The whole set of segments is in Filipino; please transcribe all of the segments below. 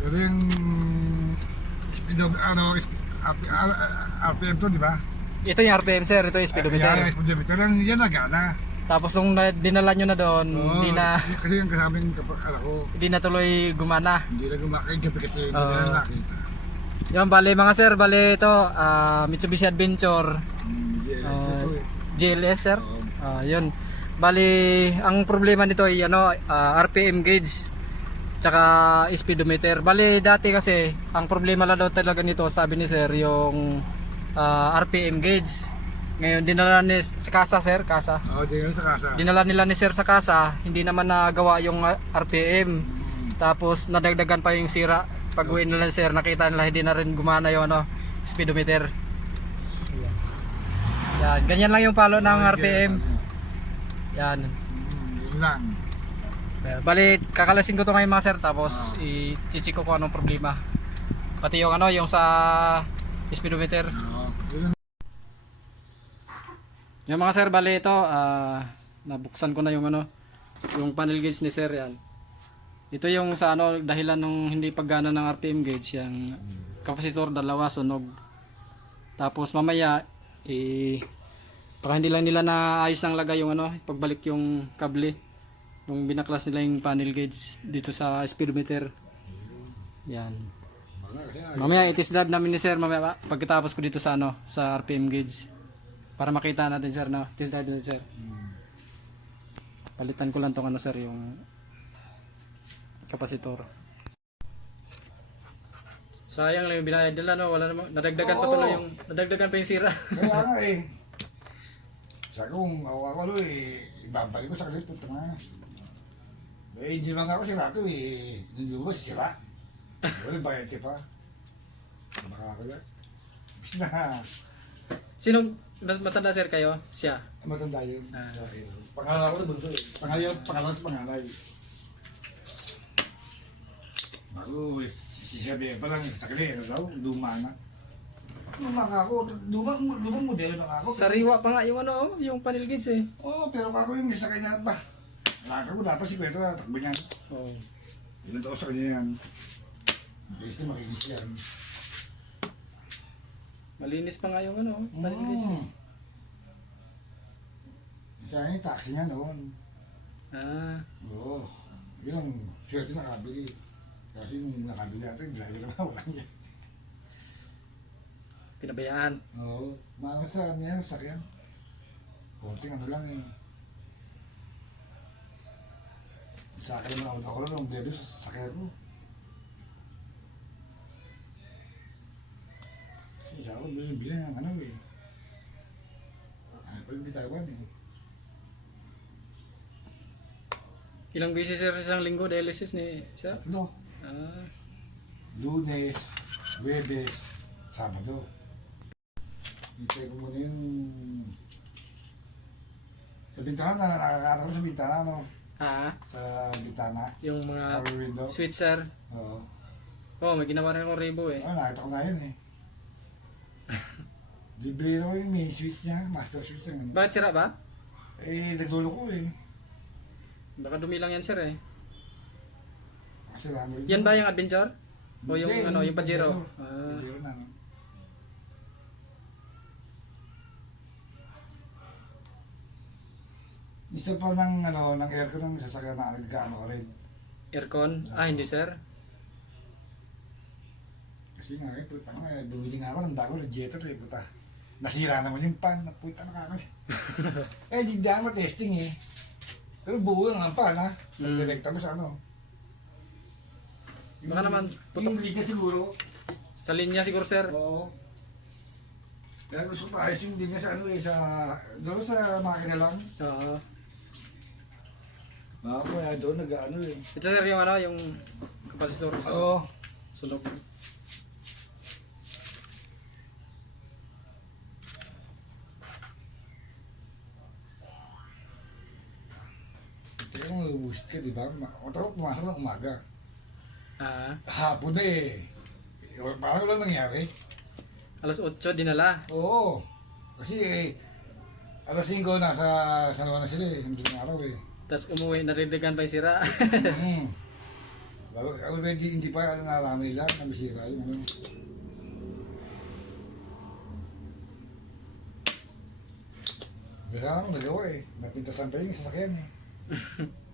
Pero yung speed of, ano, RP, RPM to, di ba? Ito yung RPM sir, ito yung speedometer. Yan, speedometer. Yan, yan nagana. Tapos nung na, dinala nyo na doon, Oo, hindi na Kasi yung kasabing kapag anak ko, hindi na tuloy gumana. hindi na gabi kasi hindi Oo. na nakita. Yan, bali mga sir, bali ito, ah, Mitsubishi Adventure Ah, ito eh. GLS sir. Oo. Ah, yun. Bali, ang problema nito ay ano, ah, RPM gauge tsaka speedometer. Bali, dati kasi ang problema lang daw talaga nito, sabi ni sir, yung ah, RPM gauge. Ngayon dinala ni sa kasa sir, kasa. Oo, di yun sa kasa. Dinala nila ni sir sa kasa, hindi naman nagawa yung ah, RPM. Tapos nadagdagan pa yung sira. Pag uwi nila ni sir, nakita nila hindi na rin gumana yung ano, speedometer. Yan, ganyan lang yung palo ng RPM. Yan. Hmm, yun lang. Eh, Bali, kakalasin ko to ngayon mga sir tapos i-check ko kung anong problema. Pati yung ano, yung sa speedometer. Lang. Yung mga sir, bali ito, ah, nabuksan ko na yung ano, yung panel gauge ni sir yan. Ito yung sa ano, dahilan ng hindi paggana ng RPM gauge, yung kapasitor dalawa sunog. Tapos mamaya, eh, baka hindi lang nila naayos ang lagay yung ano, pagbalik yung kable. Yung binaklas nila yung panel gauge dito sa speedometer. Yan. Mamaya itis drive namin ni sir mamaya pagkatapos ko dito sa ano sa RPM gauge para makita natin sir no. Itis drive natin sir. Palitan ko lang tong ano sir yung kapasitor. Sayang lang yung binayad nila no, wala namang nadagdagan pa Oo. tuloy yung nadagdagan pa yung sira. Kaya nga eh. Sabi ko, kung ako ako eh, ibabalik ko sa kanila, puta nga. Eh, hindi naman ako sira to eh. Hindi mo sira. Wala bayad ka pa. Makakakulat. Na, Sino mas matanda sir kayo? Siya. matanda yun. Ah. Pangalan ako sa bunso eh. Pangalan, pangalan sa pangalay. Ako, sisisabihin pa lang sa kanila, ano daw, luma na. Luma nga ako, lumang, lumang modelo na ako. Sariwa pa nga yung ano, oh, yung panel gauge eh. Oo, oh, pero kako yung isa kanya ba? Laka ko dapat si Kwento na takbo niyan. Oh. Ilan taon sa kanya yan? Hindi na makinis yan. Malinis pa nga yung ano, panel gauge. eh. Mm. Siya yung taxi niya noon. Ah, Oo. Yun ang swerte nakabili. Kasi yung nakabili natin, driver naman wala niya. pinabayaan. Oo. Mga sa niya, sakyan. Konting ano lang eh. Sa akin naman ako lang, ang bebe sa sakyan ko. Isa ako, bili ng ano eh. Ano pa yung bitawan eh. Ilang beses sir sa isang linggo dialysis ni sir? Tatlo. Ah, Lunes, Webes, Sabado. Hintay ko muna yung... Sa bintana, na nakakatawa ko sa bintana, no? Ah, Sa bintana. yung mga Power window. sweet sir. Oo. Oh, may ginawa rin akong rebo eh. Oh, nakita ko na yun eh. Libre naman yung main switch niya, master switch niya. Bakit sira ba? Eh, nagdulo ko eh. Baka dumi lang yan sir eh. Kasi ano Yan ba yung adventure? O yung Hindi, ano, yung Pajero? Pajero. Ah, Pajero na, Isa pa ng ano ng aircon ng sasakyan na nagkaano ka rin. aircon? Ah, hindi sir. Kasi nga eh, puta nga, eh, bumili nga ako ng dago ng jetter eh, puta. Nasira naman yung pan, puta na kami. eh, di dyan testing eh. Pero buo lang ang pan ha. Mm. Direkta mo sa ano. Baka naman, putok. Yung liga siguro. Sa linya siguro sir. Oo. Kaya gusto ko ayos yung liga sa ano eh, sa, doon sa makina lang. Oo. Mga kaya doon nag-ano eh. Ito sir yung ano, yung kapasitor sa Oo. sunog. Kaya kung nag-boost ka, di ba? Ma- O tawag pumasok ng umaga. Ah, Hapon na eh. Parang wala nangyari. alas 8 dinala. Oo. Kasi eh, alas 5 nasa San Juan na sila eh. Hindi araw eh. Tapos umuwi, naririgan pa yung sira. mm. Bago, already hindi pa ano nalaman nila na masira yung ano. Kaya ako nagawa eh. Napintasan pa yung sasakyan eh.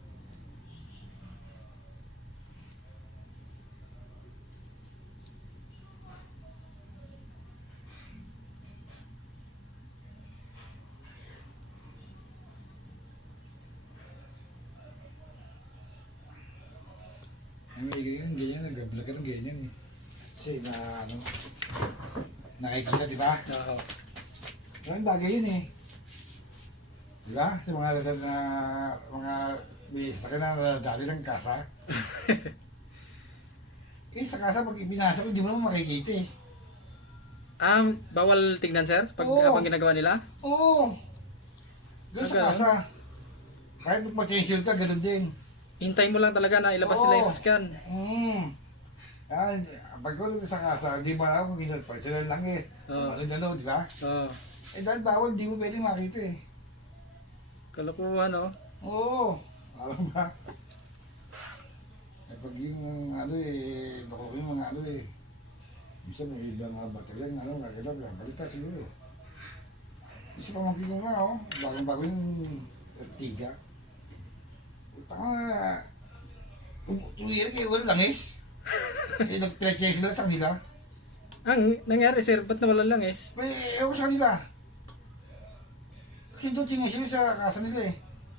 Ang may ganyan, ganyan, nag-vlog ka ng ganyan eh. Kasi na ano, nakikita di ba? Oo. Ang bagay yun eh. Di ba? Sa mga dadal na mga may sakyan na nadali ng kasa. eh sa kasa pag ipinasa ko, hindi mo naman makikita eh. Ah, bawal tignan sir? Pag Oo. habang ginagawa nila? Oo. Doon sa ganun? kasa. Kahit mag-potential ka, ganun din. Hintay mo lang talaga na ilabas nila yung sasakyan. Mm. Yan, pag ko lang sa kasa, di ba alam kung ginal pa. Sila lang eh. Oo. Ano na di ba? Oo. Eh dahil bawal, di mo pwede makita eh. Kalokohan, no? Oo. Alam ba? Eh pag yung ano eh, bako yung mga ano eh. Minsan may iba mga baterya ng ano, kagalaw lang. Balita siguro. Isa pa mga nga oh. Bagong-bago yung Ertiga. Puta ka Tuwira kayo wala langis. eh nagpila-check lang sa kanila. Ang nangyari sir, ba't nawala lang is? Eh, ewan sa kanila. Kasi doon tingin sila sa kasa nila eh.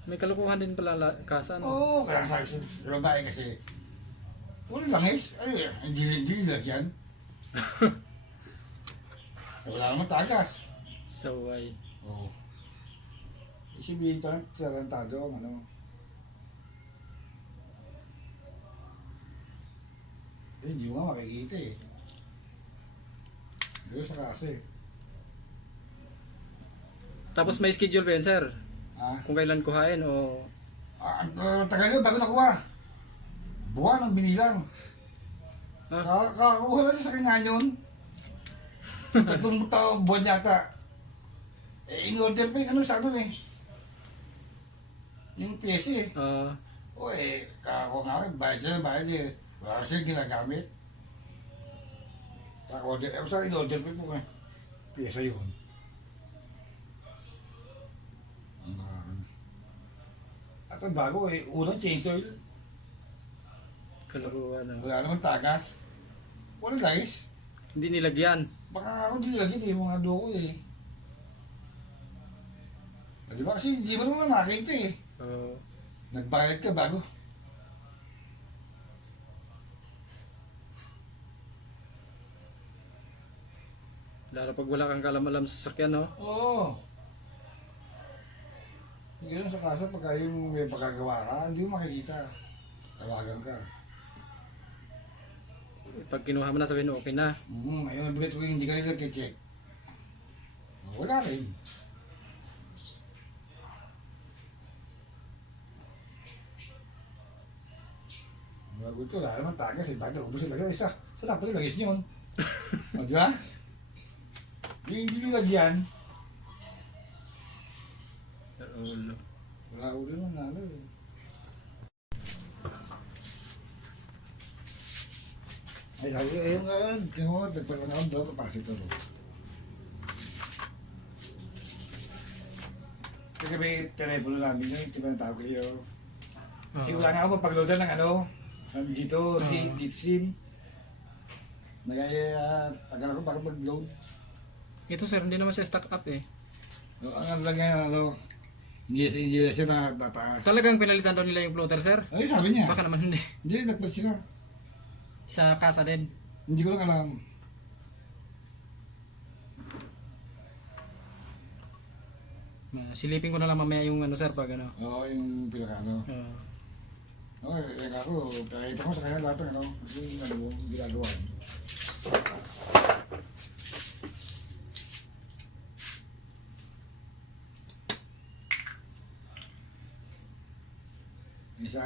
May kalukuhan din pala la- kasa, no? Oo, kaya sabi sa sa babae kasi, wala langis. Ay, hindi, hindi nilagyan. Eh, wala naman tagas. Saway. Oo. Kasi binta, sarantado ang ano. Eh, hindi mo nga makikita eh. Doon sa kasa eh. Tapos may schedule ba yun, sir? Ah, Kung kailan kuhain o... ah, ang tagal yun bago nakuha. Buwan ang binilang. Ah, Kaka- Kakakuha lang siya sa kanya yun. Tatlong taong buwan yata. Eh, in-order pa yung ano sa ano eh. Yung pyesa eh. ah, O eh, kakakuha nga rin. Bayad sila, bayad eh. Wala siya ginagamit. Kaka-order. Eh, sa in-order ko yung eh. Pyesa yun. Nakaka- At ang bago eh, unang change oil. kalukuhan, no? Wala naman tagas. Wala guys. Hindi nilagyan. Baka ako nilagyan eh, mga doko eh. Ah, Di ba? Kasi hindi mo naman nakita eh. Oo. Nagbayad ka bago. Lalo pag wala kang kalamalam sa sasakyan, no? Oo. Ganun sa kaso, pagka yung may pagkagawa ka, hindi mo makikita. Tawagan ka. Pag kinuha mo na, sabihin mo, okay na. Mm, ayun, bigat ko yung hindi ka nila check Wala rin. Bago ito, wala naman tagas eh. Bakit ubus sila isa? Saan pala lagis niyon? o, di ba? Yung hindi nilagyan, Sa ulo. wala ulo nang ano eh. Ay, sabi ko, ayun nga yan. Tingnan mo, nagpalangaon daw, kapasok ito. Kasi may telepono namin yun, di ba natawag kayo? Kasi wala nga ako mapag-loadan ng ano, dito, Oo. dito SIM. Nagaya, tagal ako bago mag-load. Ito sir, hindi naman siya stock up eh. So, ang lang yan, ano, hindi, hindi na siya na tataas. Talagang pinalitan daw nila yung floater sir? Ay, sabi niya. Baka naman hindi. Hindi, nagpad sila. Sa kasa din. Hindi ko lang alam. Ah, Silipin ko na lang mamaya yung ano sir pag ano. Oo, yung pinaka ano. Ah, Oo, eh, ako, pinakita ko sa kanya lahat ng ano, yung ano, ginagawa.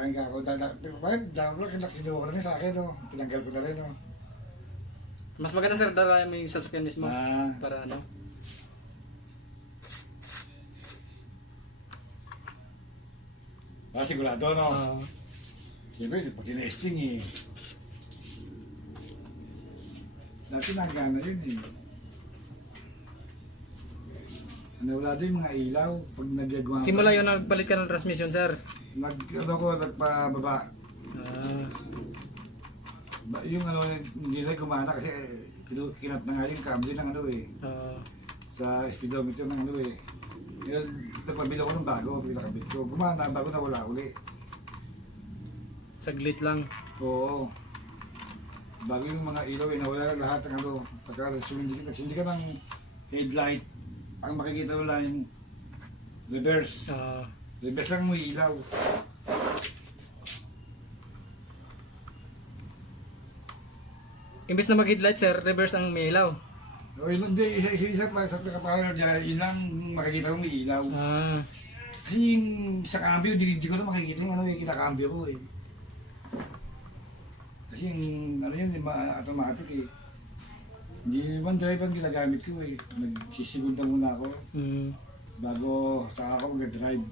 Akin ka ako, dami lang kinuha ko na rin sa akin, no? tinanggal ko na rin. No? Mas maganda sir, dala mo yung sasakyan mismo. Ah, Para ano. ah, sigurado, no? Ah, Siyempre, pag tinesting eh. Dati nagana yun eh. Nawala doon yung mga ilaw pag nagagawa. Simula yun nagpalit ka ng transmission, sir. Nag, ano ko, nagpababa. Ah, Ba- Yung ano, hindi na gumana kasi eh, pinu- kinat na nga yung cable ng ano eh. ah, Sa speedometer ng ano eh. Yun, nagpabili ako ng bago, pinakabit ko. Gumana, bago na wala uli. saglit lang. Oo. Bago yung mga ilaw eh, nawala na lahat ng ano. Pagka sumindi ka, nagsindi ka ng headlight, ang makikita mo lang yung reverse. Ah, Reverse lang mo ilaw. imbis na mag-headlight, sir, reverse ang may ilaw. O yun, hindi, isa, isa, isa pa sa pagkapalar niya, yun lang makikita mo ilaw. Ah, Kasi yung sa cambio, di, di ko na makikita yung ano yung kinakambio ko eh. Kasi yung ano yun, yung ma- automatic eh. Hindi one drive ang ginagamit ko eh. Nagsisigunda muna ako mm, bago saka ako mag-drive.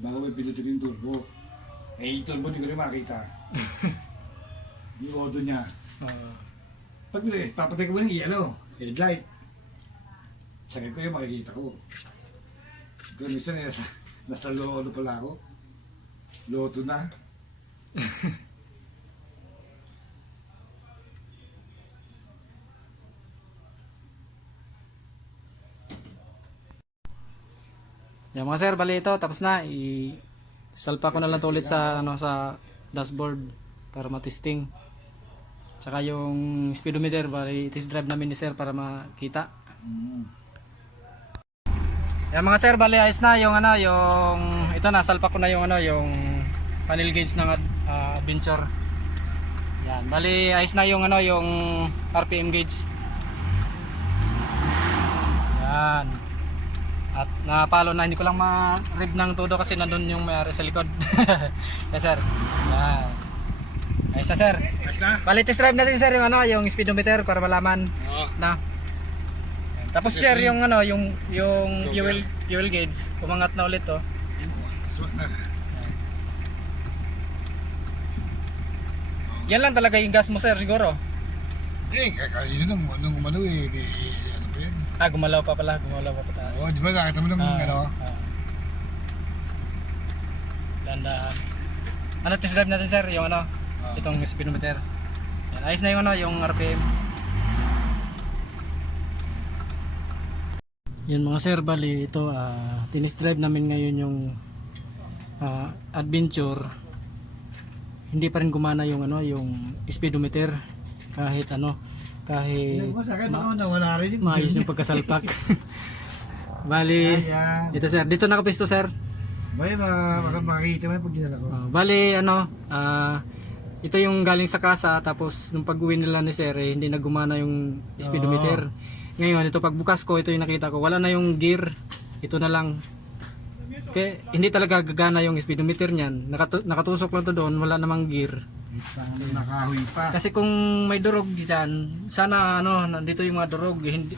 Bago may pinutin yung turbo. Eh, yung turbo di ko rin makita. yung auto niya. ah, Pag eh, papatay ko muna yung yellow, headlight. Sakit ko yung makikita ko. Pero minsan nasa, nasa loodo pala ako. Loto na. Yan mga sir, bali ito, tapos na. I salpa ko na lang ulit sa ano sa dashboard para matesting. Tsaka yung speedometer, bali test drive namin ni sir para makita. Yan mga sir, bali ayos na yung ano, yung ito na salpa ko na yung ano, yung panel gauge ng ah, adventure. Yan, bali ayos na yung ano, yung RPM gauge. Yan. At napalo na, hindi ko lang ma-rib ng todo kasi nandun yung may-ari sa likod. yes sir. Yan. Ayos na sir. Bali test drive natin sir yung ano, yung speedometer para malaman Oo. na. Tapos sir yung ano, yung yung fuel fuel gauge umangat na ulit oh. So, na. Yan lang talaga yung gas mo sir siguro. Hindi, kakainin nung, nung umano eh. Ah, gumalaw pa pala, gumalaw pa pataas. Oo, di ba nakita mo nung ano? ah. Ano test drive natin sir, yung ano, Ah. itong speedometer. Yan, ayos na yung ano, yung RPM. Yun mga sir, bali ito, ah, tinis drive namin ngayon yung ah, adventure. Hindi pa rin gumana yung ano, yung speedometer kahit ano, kahit mo sa akin, baka nawala rin yung maayos yung pagkasalpak. bali, Ayan. ito sir, dito nakapisto sir. May ma- maka- makikita mo yung pag dinala ko. Ah, bali ano, ah ito yung galing sa kasa tapos nung pag-uwi nila ni Sir eh, hindi na gumana yung speedometer. Ngayon ito pagbukas ko ito yung nakita ko wala na yung gear. Ito na lang. Kaya hindi talaga gagana yung speedometer niyan. Nakatu- nakatusok lang to doon, wala namang gear. Nakahoy pa. Kasi kung may durog diyan, sana ano, nandito yung mga durog. Hindi,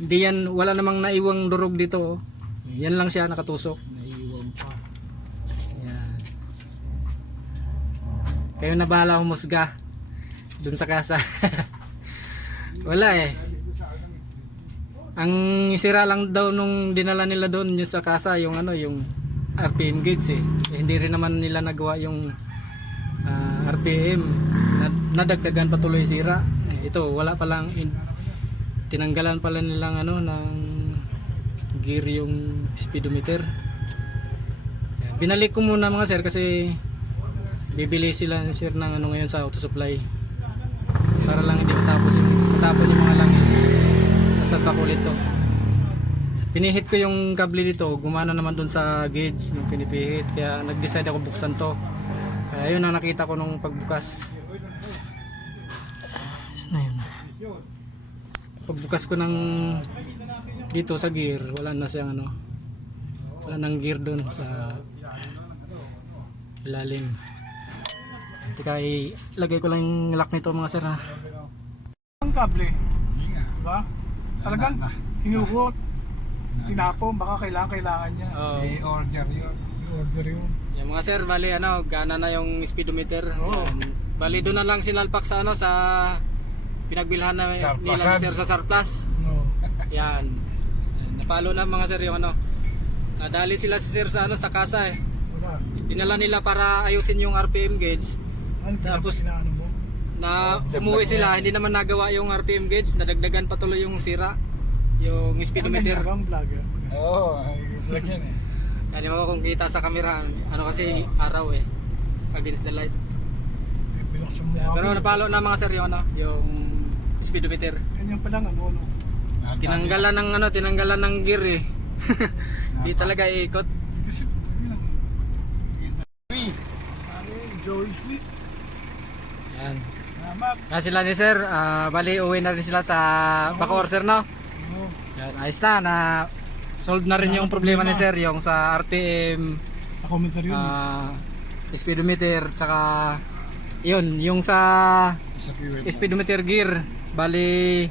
hindi yan, wala namang naiwang durog dito. oh. Yan lang siya nakatusok. Naiiwan pa. Yan. Kayo na bahala humusga dun sa kasa. Wala eh. Ang sira lang daw nung dinala nila doon yung sa kasa yung ano yung RPM gauge eh. Eh, Hindi rin naman nila nagawa yung RPM. Nad- nadagdagan patuloy sira. Eh, ito wala pa lang in- tinanggalan pala nilang ano ng gear yung speedometer. Yan. Binalik ko muna mga sir kasi bibili sila ng sir ng ano ngayon sa auto supply. Para lang hindi matapos yung matapon yung mga langis. Nasa pakulit to. Pinihit ko yung kable dito, gumana naman dun sa gauge nung pinipihit. Kaya nag-decide ako buksan to. Kaya yun ang nakita ko nung pagbukas. Saan na yun? Pagbukas ko ng dito sa gear, wala na siyang ano. Wala nang gear dun sa ilalim. Teka, ilagay ko lang yung lock nito mga sir ha. ang kable, Hindi nga. di ba? Talagang Na- tinukot, tinapon, baka kailangan kailangan niya. Oh, May order yun. I-order yun. Yung mga sir, bali ano, gana na yung speedometer. Yan. Bali doon na lang sinalpak sa ano sa pinagbilhan na nila ni sir sa surplus. No. Yan. Napalo na mga sir yung ano. Nadali sila si sir sa ano sa kasa eh. Wala. Dinala nila para ayusin yung RPM gauge Ano Tapos- inaano mo? na umuwi sila, hindi naman nagawa yung RPM gauge, nadagdagan pa tuloy yung sira, yung speedometer. Ano kang vlogger? Oo, like yan eh. Yan yung kung kita sa camera, ano kasi araw eh, against the light. Eh, Binuksan mo ako. Pero napalo na mga sir yung ano, yung speedometer. Ganyan pa lang ano, ano. Tinanggalan ng ano, tinanggalan ng gear eh. Hindi talaga iikot. Kasi, ano lang. Ano yun, Joey Sweet. Yan. Tama. Kaya sila ni sir, ah, bali uwi na rin sila sa Bacoor sir no? Oo. Yan, ayos na, na solve na rin yung problema ni sir, yung sa RPM, Na-commentary yun. eh. ah, speedometer, tsaka yun, yung sa speedometer gear, bali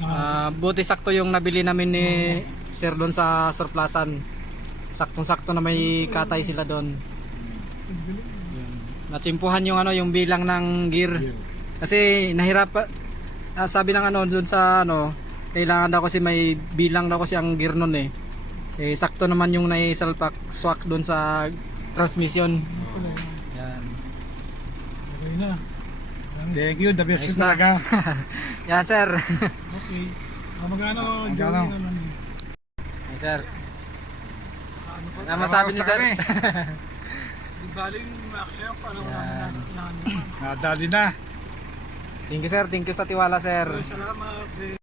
ah, buti sakto yung nabili namin ni sir doon sa surplusan. Saktong-sakto na may katay sila doon. Natsimpuhan yung ano, yung bilang ng gear. Kasi nahirap ah, sabi ng ano doon sa ano, kailangan daw kasi may bilang daw kasi ang gear nun eh. Eh sakto naman yung naisalpak swak doon sa transmission. Yan. Okay na. Thank you, the best na. talaga. Yan sir. Okay. Ah, magkano, Joey? Magkano? Ano, Yan sir. ano pa? Masabi niyo sir? Di baling aksaya para wala Yan. na na- na- Nadali na. Thank you sir, thank you sa tiwala sir. Salamat. eh.